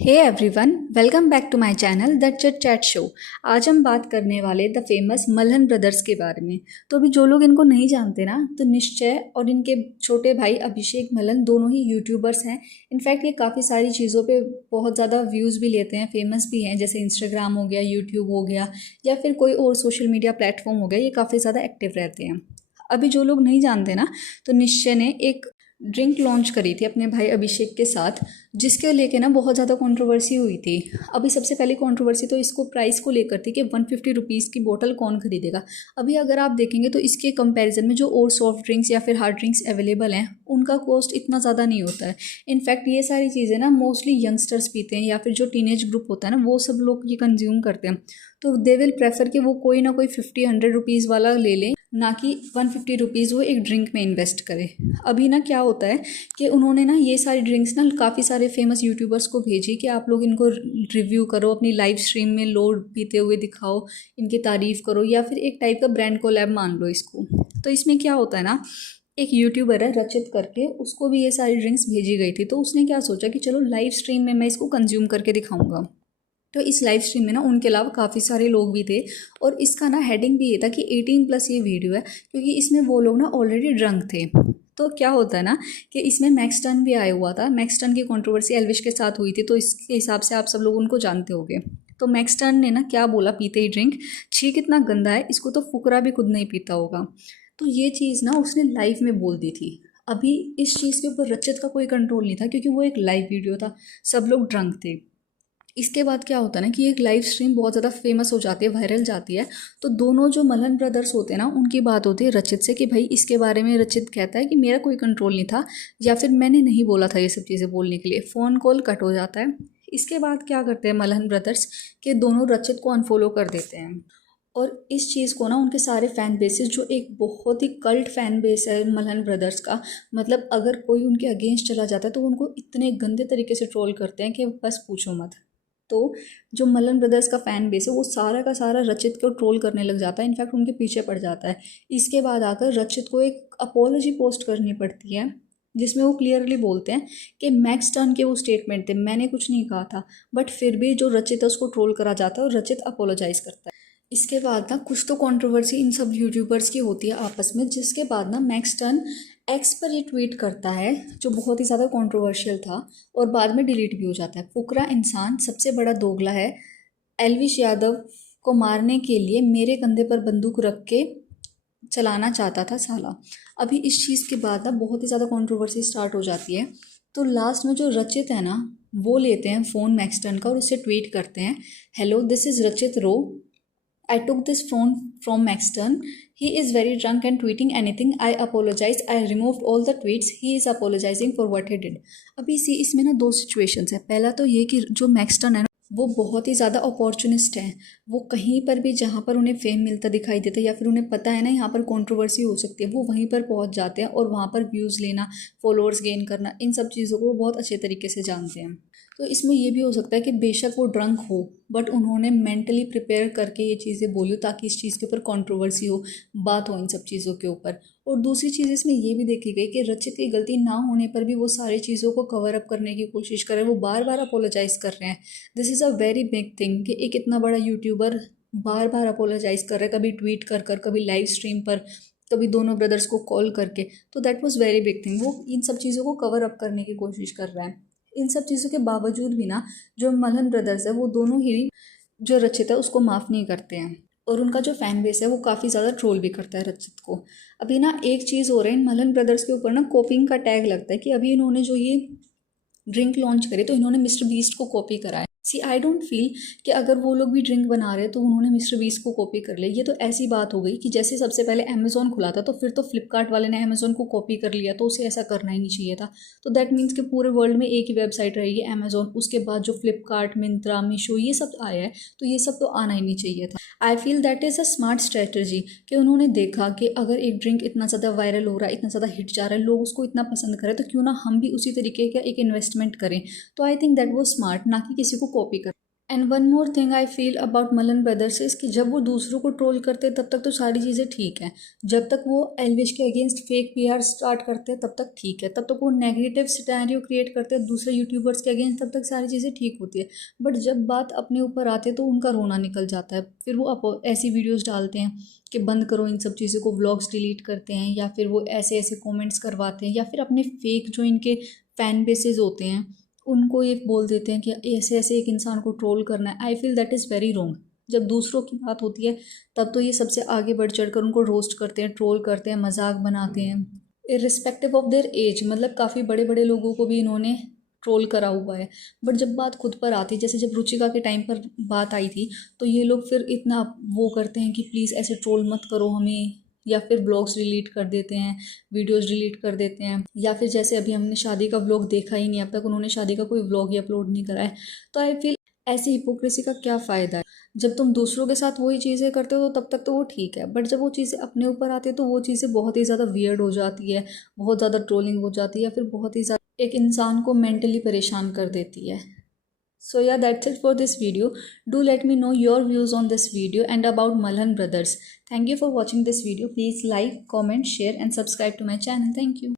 Hey everyone, welcome back to my channel the chit chat show. आज हम बात करने वाले द फेमस मल्हन ब्रदर्स के बारे में। तो अभी जो लोग इनको नहीं जानते ना, तो निश्चय और इनके छोटे भाई अभिषेक मल्हन दोनों ही यूट्यूबर्स हैं। इनफैक्ट ये काफ़ी सारी चीज़ों पे बहुत ज़्यादा व्यूज़ भी लेते हैं, फेमस भी हैं, जैसे इंस्टाग्राम हो गया, यूट्यूब हो गया, या फिर कोई और सोशल मीडिया प्लेटफॉर्म हो गया। ये काफ़ी ज़्यादा एक्टिव रहते हैं। अभी जो लोग नहीं जानते ना, तो निश्चय ने एक ड्रिंक लॉन्च करी थी अपने भाई अभिषेक के साथ, जिसके लेके ना बहुत ज़्यादा कंट्रोवर्सी हुई थी। अभी सबसे पहली कंट्रोवर्सी तो इसको प्राइस को लेकर थी कि 150 रुपीज़ की बोतल कौन खरीदेगा। अभी अगर आप देखेंगे तो इसके कंपैरिजन में जो और सॉफ्ट ड्रिंक्स या फिर हार्ड ड्रिंक्स अवेलेबल हैं, उनका कॉस्ट इतना ज़्यादा नहीं होता है। इनफैक्ट ये सारी चीज़ें ना मोस्टली यंगस्टर्स पीते हैं, या फिर जो टीनेज ग्रुप होता है ना, वो सब लोग ये कंज्यूम करते हैं। तो दे विल प्रेफर कि वो कोई ना कोई 50-100 रुपीज़ वाला ले लें, ना कि 150 रुपीज़ वो एक ड्रिंक में इन्वेस्ट करे। अभी ना क्या होता है कि उन्होंने ना ये सारी ड्रिंक्स ना काफ़ी सारे फेमस यूट्यूबर्स को भेजी कि आप लोग इनको रिव्यू करो, अपनी लाइव स्ट्रीम में लो पीते हुए दिखाओ, इनकी तारीफ़ करो, या फिर एक टाइप का ब्रांड कोलैब मान लो इसको। तो इसमें क्या होता है ना, एक यूट्यूबर है रचित करके, उसको भी ये सारी ड्रिंक्स भेजी गई थी। तो उसने क्या सोचा कि चलो लाइव स्ट्रीम में मैं इसको कंज्यूम करके दिखाऊंगा। तो इस लाइव स्ट्रीम में ना उनके अलावा काफ़ी सारे लोग भी थे, और इसका ना हेडिंग भी ये था कि 18+ ये वीडियो है, क्योंकि इसमें वो लोग ना ऑलरेडी ड्रंक थे। तो क्या होता है ना कि इसमें मैक्स टन भी आया हुआ था। मैक्स टन की कंट्रोवर्सी एल्विश के साथ हुई थी, तो इसके हिसाब से आप सब लोग उनको जानते होंगे। तो मैक्स टन ने ना क्या बोला पीते ही ड्रिंक, छी कितना गंदा है, इसको तो फुकरा भी खुद नहीं पीता होगा। तो ये चीज़ ना उसने लाइव में बोल दी थी। अभी इस चीज़ के ऊपर रचित का कोई कंट्रोल नहीं था, क्योंकि वो एक लाइव वीडियो था, सब लोग ड्रंक थे। इसके बाद क्या होता है ना कि एक लाइव स्ट्रीम बहुत ज़्यादा फेमस हो जाती है, वायरल जाती है। तो दोनों जो मल्हन ब्रदर्स होते हैं ना, उनकी बात होती है रचित से कि भाई इसके बारे में रचित कहता है कि मेरा कोई कंट्रोल नहीं था, या फिर मैंने नहीं बोला था ये सब चीज़ें बोलने के लिए। फ़ोन कॉल कट हो जाता है। इसके बाद क्या करते हैं मल्हन ब्रदर्स के दोनों रचित को अनफॉलो कर देते हैं। और इस चीज़ को ना उनके सारे फ़ैन बेसेस, जो एक बहुत ही कल्ट फ़ैन बेस है मल्हन ब्रदर्स का, मतलब अगर कोई उनके अगेंस्ट चला जाता है तो उनको इतने गंदे तरीके से ट्रोल करते हैं कि बस पूछो मत। तो जो मल्हन ब्रदर्स का फ़ैन बेस है, वो सारा का सारा रचित को ट्रोल करने लग जाता है, इनफैक्ट उनके पीछे पड़ जाता है। इसके बाद आकर रचित को एक अपोलॉजी पोस्ट करनी पड़ती है, जिसमें वो क्लियरली बोलते हैं कि मैक्स टर्न के वो स्टेटमेंट थे, मैंने कुछ नहीं कहा था। बट फिर भी जो रचित है उसको ट्रोल करा जाता है, और रचित अपोलोजाइज़ करता है। इसके बाद ना कुछ तो कंट्रोवर्सी इन सब यूट्यूबर्स की होती है आपस में, जिसके बाद ना मैक्स टर्न एक्स पर ये ट्वीट करता है, जो बहुत ही ज़्यादा कंट्रोवर्शियल था, और बाद में डिलीट भी हो जाता है। फुकरा इंसान सबसे बड़ा दोगला है, एलविश यादव को मारने के लिए मेरे कंधे पर बंदूक रख के चलाना चाहता था साला। अभी इस चीज़ के बाद ना बहुत ही ज़्यादा कंट्रोवर्सी स्टार्ट हो जाती है। तो लास्ट में जो रचित है ना, वो लेते हैं फ़ोन मैक्सटन का और उससे ट्वीट करते हैं, हेलो दिस इज़ रचित रो, I took this phone from Maxton. He is very drunk and tweeting anything. I apologize. I removed all the tweets. He is apologizing for what he did. अभी सी इसमें ना दो situations है। पहला तो ये कि जो मैक्सटन है ना, वो बहुत ही ज़्यादा अपॉर्चुनिस्ट हैं। वो कहीं पर भी जहाँ पर उन्हें फेम मिलता दिखाई देता है, या फिर उन्हें पता है ना यहाँ पर कंट्रोवर्सी हो सकती है, वो वहीं पर पहुँच जाते हैं, और वहाँ पर व्यूज़ लेना, फॉलोअर्स गेन करना, इन सब चीज़ों को वो बहुत अच्छे तरीके से जानते हैं। तो इसमें ये भी हो सकता है कि बेशक वो ड्रंक हो, बट उन्होंने मेंटली प्रिपेयर करके ये चीज़ें बोली, ताकि इस चीज़ के ऊपर कंट्रोवर्सी हो, बात हो इन सब चीज़ों के ऊपर। और दूसरी चीज़ इसमें ये भी देखी गई कि रचित की गलती ना होने पर भी वो सारी चीज़ों को कवर अप करने की कोशिश कर रहे हैं, वो बार बार अपोलोजाइज कर रहे हैं। This is a very big thing कि एक इतना बड़ा यूट्यूबर बार बार अपोलोजाइज कर रहा है, कभी ट्वीट कर कर, कभी लाइव स्ट्रीम पर, कभी दोनों ब्रदर्स को कॉल करके। तो that was very big thing. वो इन सब चीज़ों को कवर अप करने की कोशिश कर रहा है। इन सब चीज़ों के बावजूद भी ना, जो मल्हन ब्रदर्स है, वो दोनों ही जो रचित है उसको माफ़ नहीं करते हैं, और उनका जो फैन बेस है वो काफ़ी ज़्यादा ट्रोल भी करता है रचित को। अभी ना एक चीज़ हो रहा है, इन मल्हन ब्रदर्स के ऊपर ना कॉपिंग का टैग लगता है कि अभी इन्होंने जो ये ड्रिंक लॉन्च करी, तो इन्होंने मिस्टर बीस्ट को कॉपी करा है। सी आई डोंट फील कि अगर वो लोग भी ड्रिंक बना रहे हैं तो उन्होंने मिस्टर बीस्ट को कॉपी कर लिया। ये तो ऐसी बात हो गई कि जैसे सबसे पहले अमेज़ॉन खुला था, तो फिर तो फ्लिपकार्ट वाले ने अमेज़ॉन को कॉपी कर लिया, तो उसे ऐसा करना ही नहीं चाहिए था। तो दैट मीन्स कि पूरे वर्ल्ड में एक ही वेबसाइट रहेगी, अमेज़ॉन, उसके बाद जो फ्लिपकार्ट, मिंत्रा, मीशो, ये सब आया है, तो ये सब तो आना ही नहीं चाहिए था। I feel that is a smart strategy कि उन्होंने देखा कि अगर एक ड्रिंक इतना ज़्यादा वायरल हो रहा है, इतना ज़्यादा हिट जा रहा है, लोग उसको इतना पसंद करें, तो क्यों ना हम भी उसी तरीके का एक इन्वेस्टमेंट करें। तो आई थिंक दैट वो स्मार्ट, ना कि किसी को कॉपी कर। And one more thing I feel about Malan brothers is कि जब वो दूसरों को ट्रोल करते हैं तब तक तो सारी चीज़ें ठीक है, जब तक वो एल्विश के अगेंस्ट फेक पीआर स्टार्ट करते हैं तब तक ठीक है, तब तक वो नेगेटिव सिनेरियो क्रिएट करते हैं दूसरे यूट्यूबर्स के अगेंस्ट तब तक सारी चीज़ें ठीक होती है। बट जब बात अपने ऊपर आती है तो उनका रोना निकल जाता है, फिर वो ऐसी वीडियोज़ डालते हैं कि बंद करो इन सब चीज़ों को, व्लॉग्स डिलीट करते हैं, या फिर वो ऐसे ऐसे कमेंट्स करवाते हैं, या फिर अपने फेक जो इनके फ़ैन बेसेस होते हैं उनको ये बोल देते हैं कि ऐसे ऐसे एक इंसान को ट्रोल करना है। I feel that is very wrong. जब दूसरों की बात होती है तब तो ये सबसे आगे बढ़ चढ़ कर उनको रोस्ट करते हैं, ट्रोल करते हैं, मजाक बनाते हैं, इरिस्पेक्टिव ऑफ देयर एज। मतलब काफ़ी बड़े बड़े लोगों को भी इन्होंने ट्रोल करा हुआ है। बट जब बात खुद पर आती है, जैसे जब रुचिका के टाइम पर बात आई थी, तो ये लोग फिर इतना वो करते हैं कि प्लीज़ ऐसे ट्रोल मत करो हमें, या फिर ब्लॉग्स डिलीट कर देते हैं, वीडियोस डिलीट कर देते हैं, या फिर जैसे अभी हमने शादी का व्लॉग देखा ही नहीं, अब तक उन्होंने शादी का कोई व्लॉग ही अपलोड नहीं करा है। तो आई फील ऐसी हिपोक्रेसी का क्या फ़ायदा है। जब तुम दूसरों के साथ वही चीज़ें करते हो तो तब तक तो वो ठीक है, बट जब वो चीज़ें अपने ऊपर आती है तो वो चीज़ें बहुत ही ज़्यादा वियर्ड हो जाती है, बहुत ज़्यादा ट्रोलिंग हो जाती है, या फिर बहुत ही ज़्यादा एक इंसान को मेंटली परेशान कर देती है। So yeah, that's it for this video. Do let me know your views on this video and about Malhan brothers. Thank you for watching this video. Please like, comment, share and subscribe to my channel. Thank you.